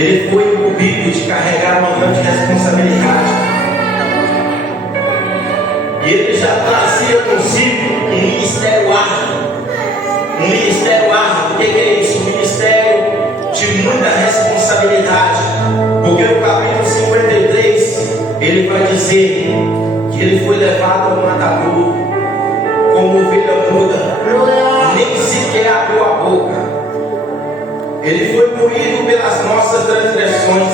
ele foi incumbido de carregar uma grande responsabilidade. E ele já trazia consigo um ministério árduo. Um ministério árduo. O que é isso? Um ministério de muita responsabilidade. Porque no capítulo 53 ele vai dizer que ele foi levado ao matador como ovelha muda, nem sequer abriu a boca. Ele foi moído pelas nossas transgressões,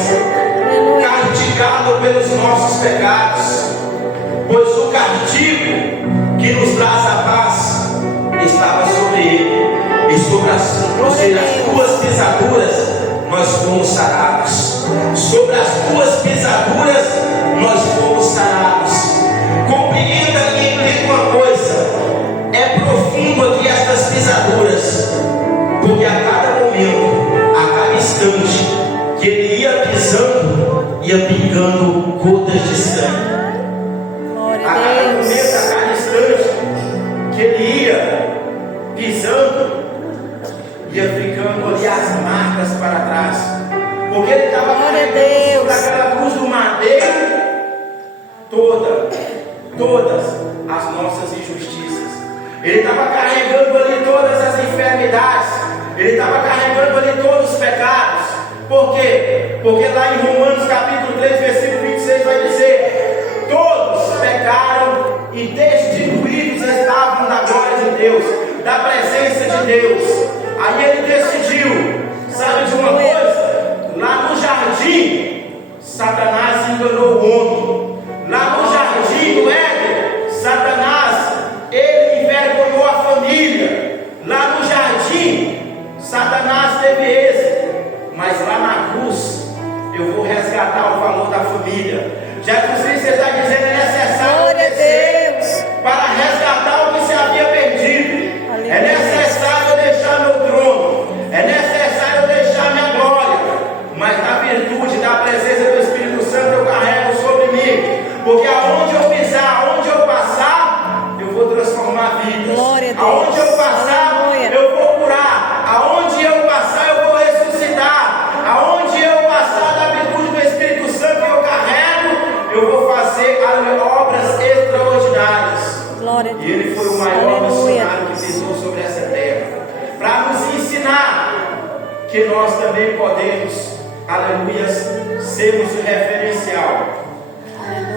castigado pelos nossos pecados, pois o castigo que nos traz a paz estava sobre ele, e sobre as tuas pisaduras nós fomos sarados. Sobre as tuas pisaduras nós fomos sarados. Compreenda e entenda uma coisa: é profundo aqui estas pisaduras, porque a cada momento, a cada instante que ele ia pisando, ia pingando gotas de sangue. A cada momento, a cada instante que ele ia pisando, ia ficando ali as marcas para trás, porque ele estava carregando aquela cruz do madeiro todas as nossas injustiças. Ele estava carregando ali todas as enfermidades. Ele estava carregando ali todos os pecados. Por quê? Porque lá em Romanos capítulo 3 versículo 26 vai dizer: todos pecaram e destituídos estavam da glória de Deus, da presença de Deus. Aí ele decidiu, sabe de uma coisa? Lá no jardim, Satanás enganou o homem. Lá no jardim do Éden, Satanás, ele envergonhou a família. Lá no jardim, Satanás teve êxito. Mas lá na cruz, eu vou resgatar o valor da família. Jesus Cristo está dizendo: é necessário descer para resgatar o que se havia perdido. É necessário eu deixar meu trono. É necessário eu deixar minha glória. Mas na virtude da presença do Espírito Santo eu carrego sobre mim. Porque aonde eu pisar, aonde eu passar, eu vou transformar vidas. Aonde eu passar, eu vou curar. Aonde eu passar, eu vou ressuscitar. Aonde eu passar, da virtude do Espírito Santo que eu carrego, eu vou fazer obras extraordinárias. E ele foi o maior missionário que pisou sobre essa terra, para nos ensinar que nós também podemos, aleluia, sermos o referencial,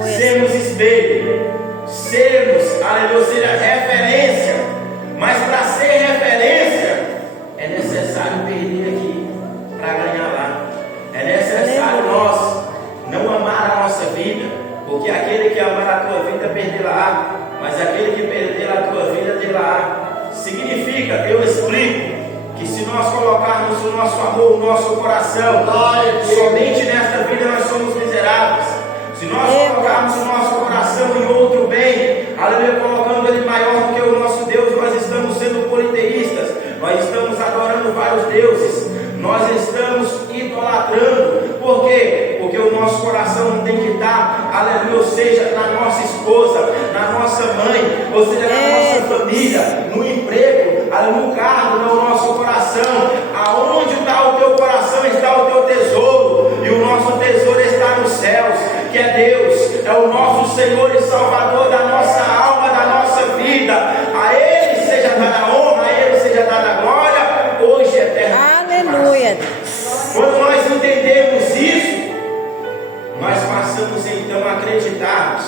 sermos espelho, sermos, aleluia, seja referência. Mas para ser referência é necessário perder aqui para ganhar lá. É necessário nós não amar a nossa vida, porque aquele que amar a tua vida perderá, mas aquele que perder a tua vida terá. Significa, eu explico, que se nós colocarmos o nosso amor, o nosso coração, somente nesta vida nós somos miseráveis. Se nós colocarmos o nosso coração em outro bem, aleluia, colocando ele maior do que o nosso Deus, nós estamos sendo politeístas, nós estamos adorando vários deuses, nós estamos idolatrando. Por quê? Porque o nosso coração não tem que estar, aleluia, ou seja, na nossa esposa, na nossa mãe, ou seja, na nossa família, no emprego, no carro, no nosso coração. Aonde está o teu coração, está o teu tesouro, e o nosso tesouro está nos céus, que é Deus, é o nosso Senhor e Salvador da nossa alma, da nossa vida. A Ele seja dada a honra, a Ele seja dada a glória, hoje e eternamente. Aleluia. Quando nós entendemos isso, nós passamos então a acreditarmos,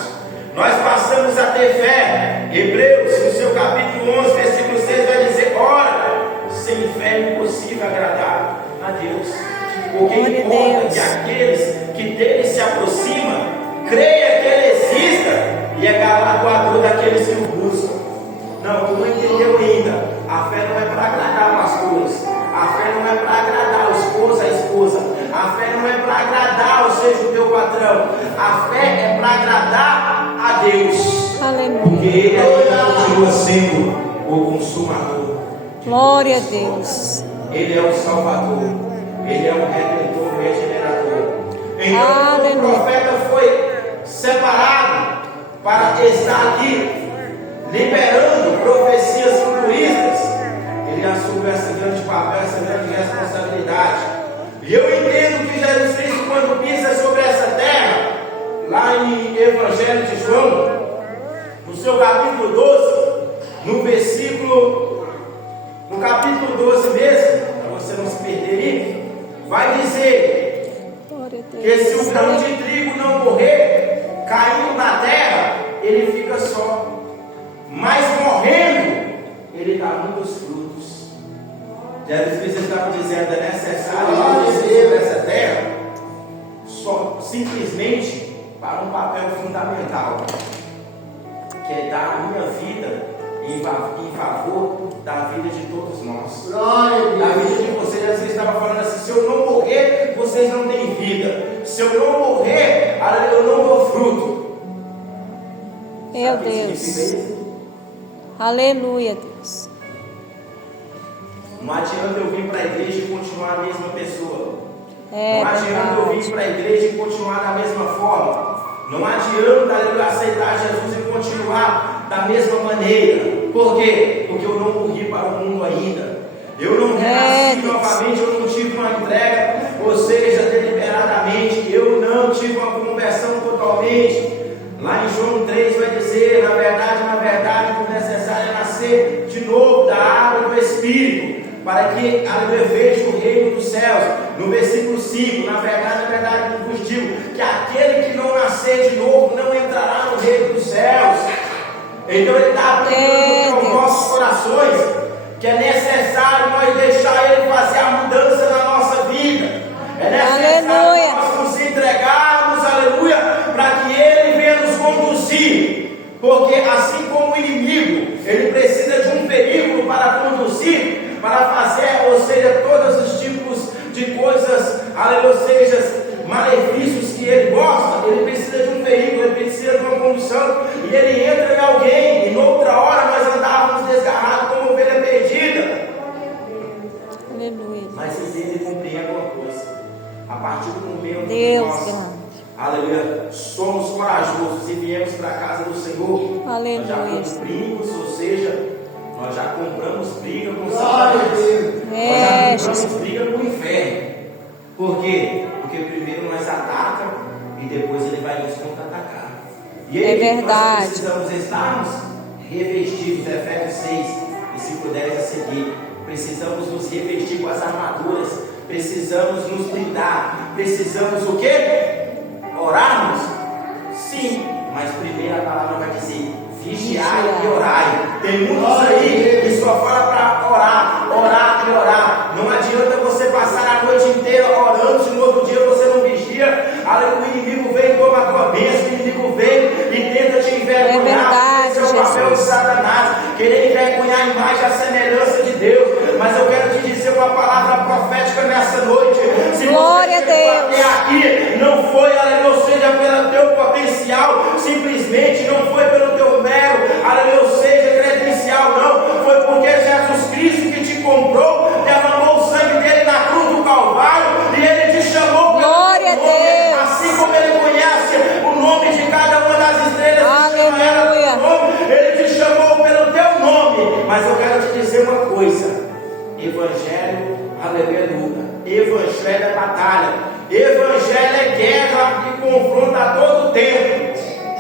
nós passamos a ter fé. Hebreus, no seu capítulo 11, versículo 6, vai dizer: ora, sem fé é impossível agradar a Deus, porque importa que aqueles que dele se aproximam, creia que ele exista e é galardoador daqueles que o buscam. Não, tu não entendeu ainda. A fé não é para agradar pastores, a fé não é para agradar o esposo, a esposa, a fé não é para agradar, ou seja, o teu patrão. A fé é para agradar a Deus. Aleluia. Porque Ele continua sendo o consumador. Glória a Deus. Ele é o Salvador, Ele é o Redentor, o Regenerador. Então o profeta foi separado para estar ali, liberando profecias futuristas. Ele assumiu esse grande papel, essa grande responsabilidade. E eu entendo que Jesus Cristo, quando pisa sobre essa terra, lá em Evangelho de João, no seu capítulo 12, no capítulo 12 mesmo, para você não se perder aí, vai dizer que se o grão de trigo não morrer, caindo na terra, ele fica só, mas morrendo, ele dá muitos frutos. Jesus Cristo estava dizendo, é necessário eu descer dessa terra, só simplesmente para um papel fundamental, que é dar a minha vida em favor da vida de todos nós, da vida de vocês. Jesus estava falando assim: se eu não morrer, vocês não têm vida. Se eu não morrer, eu não dou fruto. Meu Deus. Aleluia, Deus. Não adianta eu vir para a igreja e continuar a mesma pessoa. Não adianta eu vir para a igreja e continuar da mesma forma. Não adianta eu aceitar Jesus e continuar da mesma maneira. Por quê? Porque eu não morri para o mundo ainda. Eu não renasci novamente, eu não tive uma entrega, ou seja, deliberadamente. Eu não tive uma conversão totalmente. Lá em João 3 vai dizer, na verdade, o necessário é nascer de novo da água e do Espírito, para que veja o reino dos céus. No versículo 5, na verdade, eu vos digo que aquele que não nascer de novo não entrará no reino dos céus. Então ele está aplicando aos nossos corações que é necessário nós deixar ele fazer a mudança na nossa vida. É necessário nós nos entregarmos, aleluia, para que ele venha nos conduzir. Porque assim como o inimigo, ele precisa de um veículo para conduzir, para fazer, ou seja, todos os tipos de coisas, aleluia, ou seja, malefícios que ele gosta, ele precisa de um veículo, ele precisa de uma condução, e ele entra em alguém, e noutra hora nós andávamos desgarrados como ovelha perdida. Aleluia. Mas entenda e compreenda uma coisa: a partir do momento que nós, aleluia, somos corajosos e viemos para a casa do Senhor, aleluia, nós já cumprimos, ou seja, nós já compramos briga com Satanás, nós já compramos briga com o inferno. Por quê? Porque primeiro nós ataca e depois ele vai nos contra-atacar. E aí, verdade. Nós precisamos estarmos revestidos, Efésios 6, versículo 10 a seguir. Precisamos nos revestir com as armaduras, precisamos nos blindar, precisamos o quê? Orarmos? Sim, mas primeiro a palavra vai dizer: vigiai e orai. Tem muitos aí que só fala para orar, orar e orar. Não adianta você passar a noite inteira orando, se no outro dia você não vigia. O inimigo vem e toma a tua bênção, o inimigo vem e tenta te envergonhar. Esse é o papel de Satanás, querer envergonhar a imagem, a semelhança de Deus. Mas eu quero te dizer uma palavra profética nessa noite. Se glória a Deus. Até aqui não foi, aleluia, ou seja, pelo teu potencial, simplesmente não foi pelo teu mero, aleluia, ou seja, credencial, não. Foi porque Jesus Cristo que te comprou, derramou o sangue dele na cruz do Calvário e ele te chamou pelo glória teu nome, a Deus. assim como ele conhece o nome de cada uma das estrelas, aleluia, ele te chamou pelo teu nome. Mas eu quero te dizer uma coisa: evangelho, aleluia, luta. Evangelho é batalha. Evangelho é guerra e confronto a todo tempo.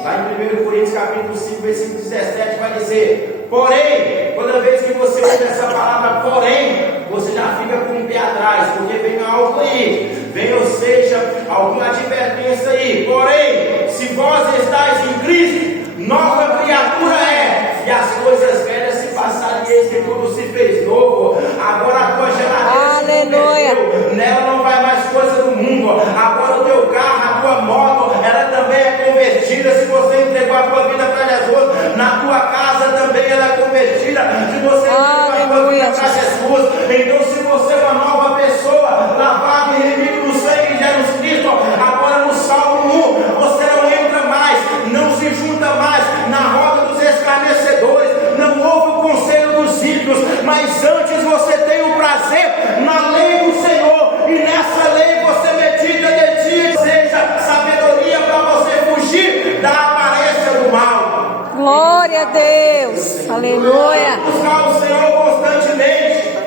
Lá em 1 Coríntios capítulo 5, versículo 17 vai dizer: porém, toda vez que você ouve essa palavra porém, você já fica com um pé atrás, porque vem algo aí, vem, ou seja, alguma advertência aí. Porém, se vós estáis em Cristo, nova criatura é, e as coisas velhas se passaram e eis que tudo se fez novo. Agora a tua geladeira se converteu, nela não vai mais coisa do mundo. Agora o teu carro, a tua moto, ela também é convertida. Se você entregou a tua vida para Jesus, na tua casa também ela é convertida. Se você entregou a tua vida para Jesus, então se você é uma nova pessoa, lavado e remido no sangue de Jesus Cristo, agora no Salmo 1, você não entra mais, não se junta mais na roda dos escarnecedores, não ouve o conselho dos ímpios, mas antes você tem o prazer na lei do Senhor, e nessa lei você medita de dia, seja sabedoria para você fugir da aparência do mal. Glória a Deus, aleluia. Buscar o Senhor constantemente,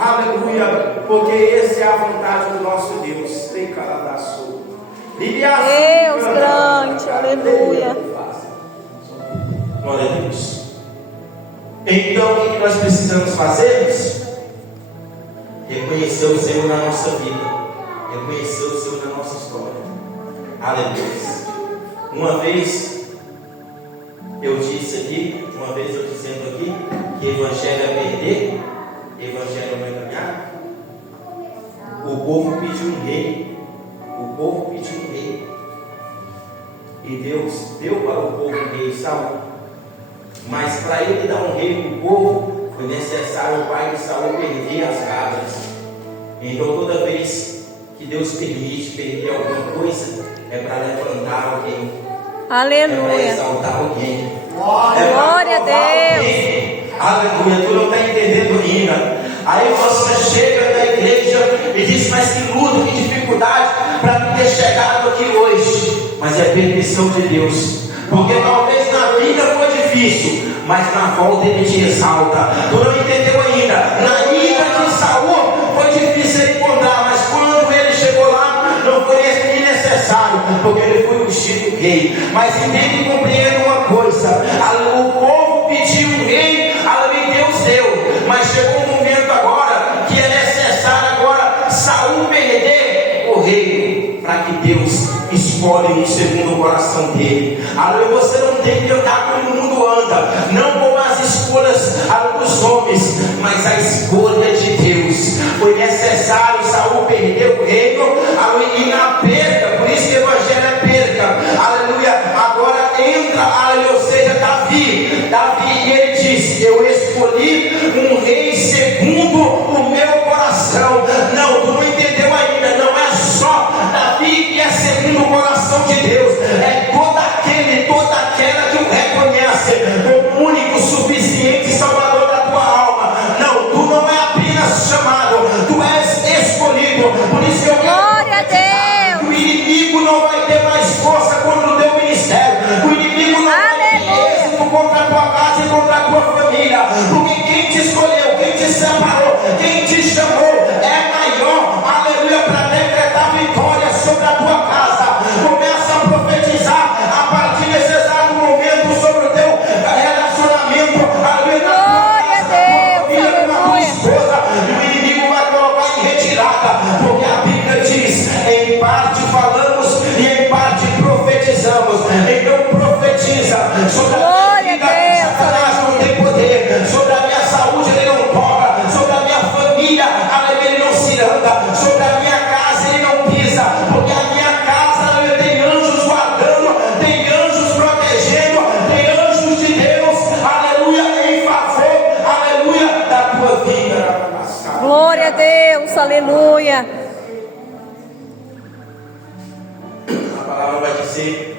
aleluia. Aleluia, porque essa é a vontade do nosso Deus. Tem caladaço. Deus grande, aleluia. Glória a Deus. Então, o que nós precisamos fazer? Reconhecer o Senhor na nossa vida, reconhecer o Senhor na nossa história. Aleluia. Uma vez eu disse aqui, uma vez eu dizendo aqui, que evangelho é perder, evangelho é enganar. O povo pediu um rei, o povo pediu um rei, e Deus deu para o povo um rei, Saul. Mas para ele dar um rei para o povo, foi necessário o pai de Saul perder as cabras. Então toda vez que Deus permite perder alguma coisa, é para levantar alguém. Aleluia. É para exaltar alguém. Glória a Deus. Alguém. Aleluia. Tu não está entendendo ainda. Aí você chega na igreja e diz, mas que luta, que dificuldade para não ter chegado aqui hoje. Mas é permissão de Deus. Porque talvez na vida foi difícil, mas na volta ele te exalta. Tu não entendeu ainda. Na ida de Saul foi difícil ele encontrar, mas quando ele chegou lá, não foi necessário, porque ele foi ungido rei. Mas entende e compreenda uma coisa: o povo pediu um rei, e Deus deu. Mas chegou um momento agora que é necessário agora Saul perder o rei, para que Deus escolhe segundo o coração dele. Você não tem que andar como o mundo anda, não com as escolhas dos homens, mas a escolha de Deus. Foi necessário Saul perder o reino, e na perda, por isso que o evangelho é perda. Aleluia. Agora entra, aleluia, ou seja, Davi, e ele diz: eu escolhi um rei segundo o meu coração. Não, tu não entendeu ainda. Não é só Davi que é segundo o coração de Deus, é toda aquela que o reconhece como único, suficiente Salvador da tua alma. Não, tu não é apenas chamado, tu és escolhido. Por isso que eu quero Glória a Deus. o inimigo não vai ter mais força contra o teu ministério. O inimigo não vai ter êxito contra a tua casa e contra a tua família. Porque quem te escolheu, quem te separou, quem te chamou é maior, aleluia, para decretar vitória sobre a tua casa. Começa a profetizar a partir desse exato momento sobre o teu relacionamento, aleluia, Glória a Deus, com a tua aleluia. esposa. E o inimigo vai colocar em retirada, porque a Bíblia diz: em parte falamos e em parte profetizamos. Então profetiza sobre a minha vida. Satanás não tem poder sobre a minha saúde, ele não toca. Sobre a minha família, ele não se anda. Sobre a minha casa, ele não pisa. Porque a minha casa tem anjos guardando, tem anjos protegendo, tem anjos de Deus, aleluia, em favor, aleluia, da tua vida. Glória a Deus, aleluia. A palavra vai dizer